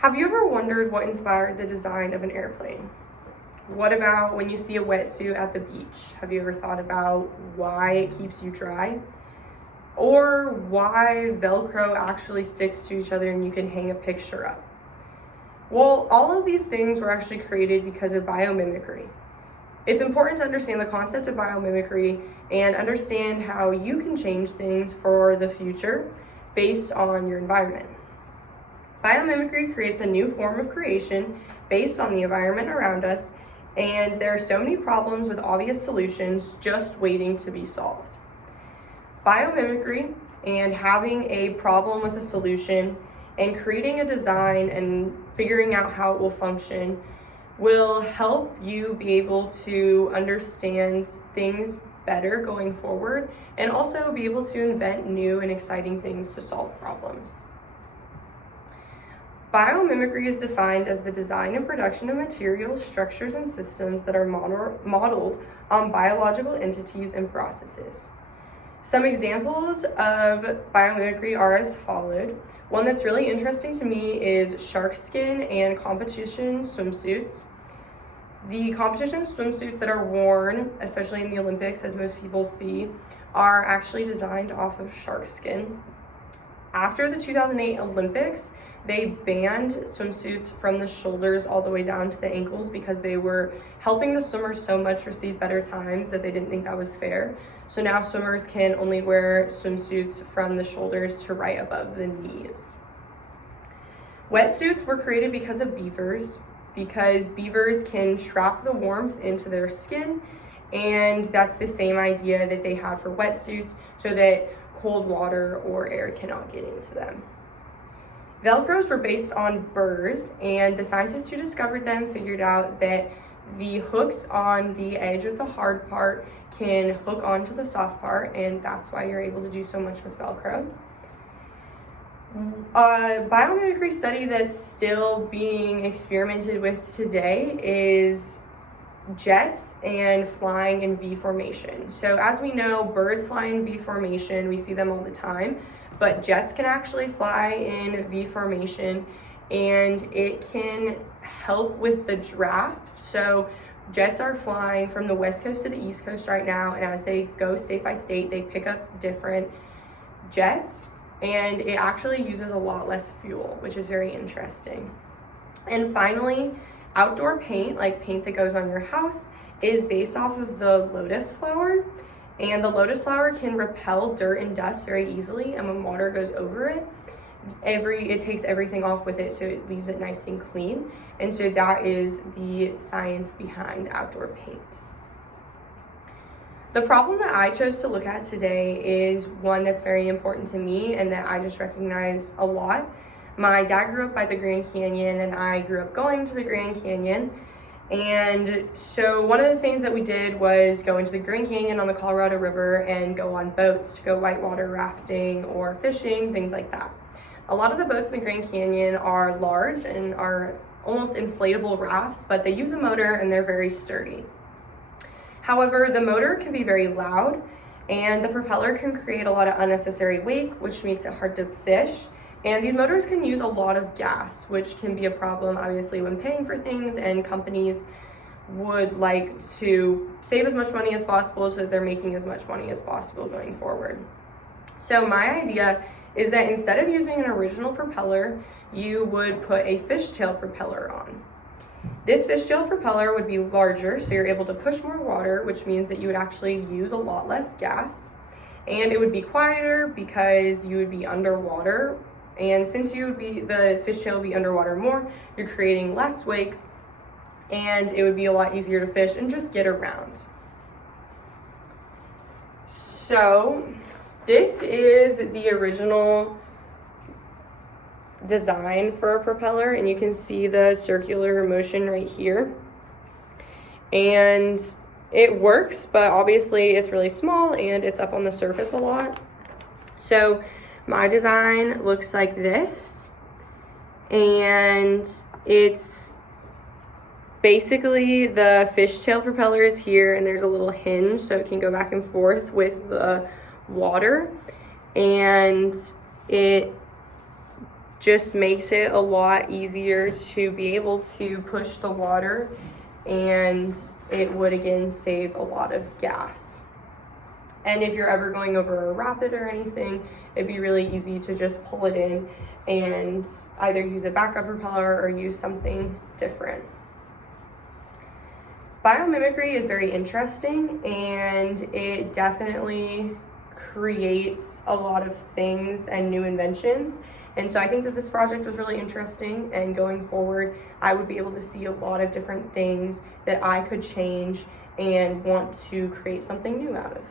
Have you ever wondered what inspired the design of an airplane? What about when you see a wetsuit at the beach? Have you ever thought about why it keeps you dry? Or why Velcro actually sticks to each other and you can hang a picture up? Well, all of these things were actually created because of biomimicry. It's important to understand the concept of biomimicry and understand how you can change things for the future based on your environment. Biomimicry creates a new form of creation based on the environment around us, and there are so many problems with obvious solutions just waiting to be solved. Biomimicry and having a problem with a solution and creating a design and figuring out how it will function will help you be able to understand things better going forward and also be able to invent new and exciting things to solve problems. Biomimicry is defined as the design and production of materials, structures, and systems that are modeled on biological entities and processes. Some examples of biomimicry are as followed. One that's really interesting to me is shark skin and competition swimsuits. The competition swimsuits that are worn, especially in the Olympics, as most people see, are actually designed off of shark skin. After the 2008 Olympics, they banned swimsuits from the shoulders all the way down to the ankles because they were helping the swimmers so much receive better times that they didn't think that was fair. So now swimmers can only wear swimsuits from the shoulders to right above the knees. Wetsuits were created because beavers can trap the warmth into their skin, and that's the same idea that they have for wetsuits so that cold water or air cannot get into them. Velcros were based on burrs, and the scientists who discovered them figured out that the hooks on the edge of the hard part can hook onto the soft part, and that's why you're able to do so much with Velcro. A biomimicry study that's still being experimented with today is jets and flying in V formation. So as we know, birds fly in V formation, we see them all the time, but jets can actually fly in V formation, and it can help with the draft. So jets are flying from the West Coast to the East Coast right now, and as they go state by state, they pick up different jets, and it actually uses a lot less fuel, which is very interesting. And finally, outdoor paint, like paint that goes on your house, is based off of the lotus flower. And the lotus flower can repel dirt and dust very easily, and when water goes over it, it takes everything off with it, so it leaves it nice and clean. And so that is the science behind outdoor paint. The problem that I chose to look at today is one that's very important to me and that I just recognize a lot. My dad grew up by the Grand Canyon, and I grew up going to the Grand Canyon. And so one of the things that we did was go into the Grand Canyon on the Colorado River and go on boats to go whitewater rafting or fishing, things like that. A lot of the boats in the Grand Canyon are large and are almost inflatable rafts, but they use a motor and they're very sturdy. However, the motor can be very loud, and the propeller can create a lot of unnecessary wake, which makes it hard to fish. And these motors can use a lot of gas, which can be a problem, obviously, when paying for things, and companies would like to save as much money as possible so that they're making as much money as possible going forward. So my idea is that instead of using an original propeller, you would put a fishtail propeller on. This fishtail propeller would be larger, so you're able to push more water, which means that you would actually use a lot less gas. And it would be quieter because you would be underwater. And since the fishtail would be underwater more, you're creating less wake, and it would be a lot easier to fish and just get around. So this is the original design for a propeller, and you can see the circular motion right here. And it works, but obviously it's really small and it's up on the surface a lot. So my design looks like this, and it's basically the fishtail propeller is here, and there's a little hinge so it can go back and forth with the water, and it just makes it a lot easier to be able to push the water, and it would again save a lot of gas. And if you're ever going over a rapid or anything, it'd be really easy to just pull it in and either use a backup propeller or use something different. Biomimicry is very interesting, and it definitely creates a lot of things and new inventions. And so I think that this project was really interesting, and going forward, I would be able to see a lot of different things that I could change and want to create something new out of.